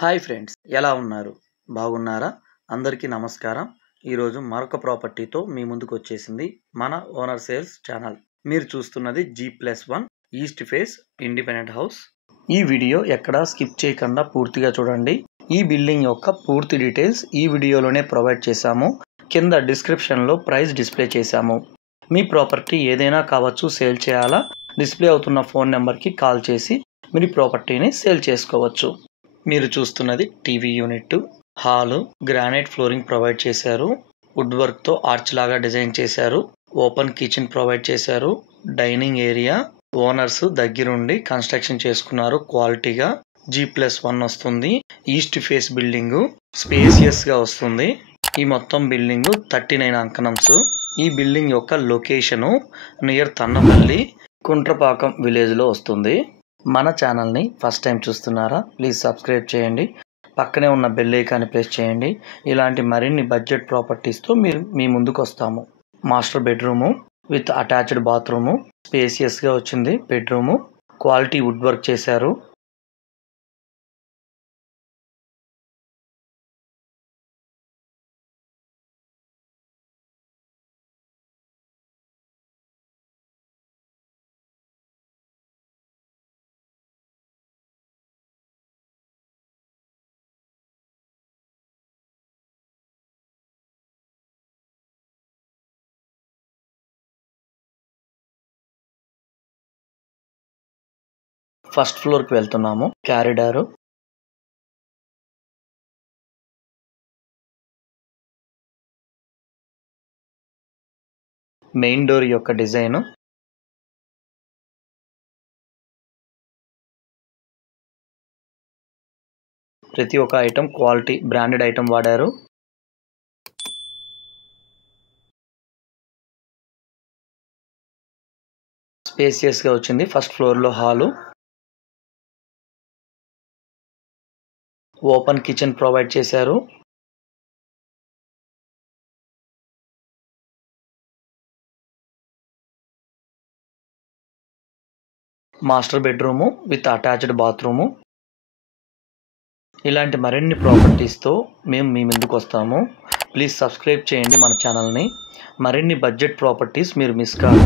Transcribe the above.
Hi friends, ఎలా ఉన్నారు? బాగున్నారా? అందరికీ నమస్కారం. ఈరోజు మరొక ప్రాపర్టీతో మీ ముందుకు వచ్చేసింది మన ఓనర్ సేల్స్ ఛానల్. మీరు చూస్తున్నది G+1 east face independent house. ఈ వీడియో ఎక్కడా స్కిప్ చేయకుండా పూర్తిగా చూడండి. ఈ బిల్డింగ్ యొక్క పూర్తి డీటెయిల్స్ ఈ వీడియోలోనే ప్రొవైడ్ చేశాము. కింద డిస్క్రిప్షన్లో ప్రైస్ డిస్ప్లే చేశాము. మీ ప్రాపర్టీ ఏదైనా కావచ్చు, సేల్ చేయాలా? డిస్ప్లే అవుతున్న ఫోన్ నెంబర్కి కాల్ చేసి మీరు ప్రాపర్టీని సేల్ చేసుకోవచ్చు. మీరు చూస్తున్నది TV unit, hall, granite flooring provide చేశారు. వుడ్ వర్క్తో ఆర్చ్ లాగా డిజైన్ చేశారు. ఓపెన్ కిచెన్ ప్రొవైడ్ చేశారు. డైనింగ్ ఏరియా ఓనర్స్ దగ్గరుండి కన్స్ట్రక్షన్ చేసుకున్నారు. క్వాలిటీగా G+1 వస్తుంది. ఈస్ట్ ఫేస్ బిల్డింగ్ స్పేసియస్గా వస్తుంది. ఈ మొత్తం బిల్డింగ్ 39 అంకణంస్. ఈ బిల్డింగ్ యొక్క లొకేషను నియర్ తన్నపల్లి, కుంట్రపాకం విలేజ్లో వస్తుంది. మన ఛానల్ని ఫస్ట్ టైం చూస్తున్నారా? ప్లీజ్ సబ్స్క్రైబ్ చేయండి. పక్కనే ఉన్న బెల్ ఐకాన్ని ప్రెస్ చేయండి. ఇలాంటి మరిన్ని బడ్జెట్ ప్రాపర్టీస్తో మీ ముందుకు వస్తాము. Master bedroom with attached bathroom, స్పేసియస్గా వచ్చింది బెడ్రూము. క్వాలిటీ వుడ్ వర్క్ చేశారు. ఫస్ట్ ఫ్లోర్కి వెళ్తున్నాము. క్యారిడారు, మెయిన్ డోర్ యొక్క డిజైను, ప్రతి ఒక్క ఐటమ్ క్వాలిటీ బ్రాండెడ్ ఐటమ్ వాడారు. స్పేసియస్గా వచ్చింది. ఫస్ట్ ఫ్లోర్లో హాలు, ఓపెన్ కిచెన్ ప్రొవైడ్ చేశారు. Master bedroom with attached bathroom. ఇలాంటి మరిన్ని ప్రాపర్టీస్తో మేము మీ ముందుకు వస్తాము. ప్లీజ్ సబ్స్క్రైబ్ చేయండి మన ఛానల్ని. మరిన్ని బడ్జెట్ ప్రాపర్టీస్ మీరు మిస్ కాదు.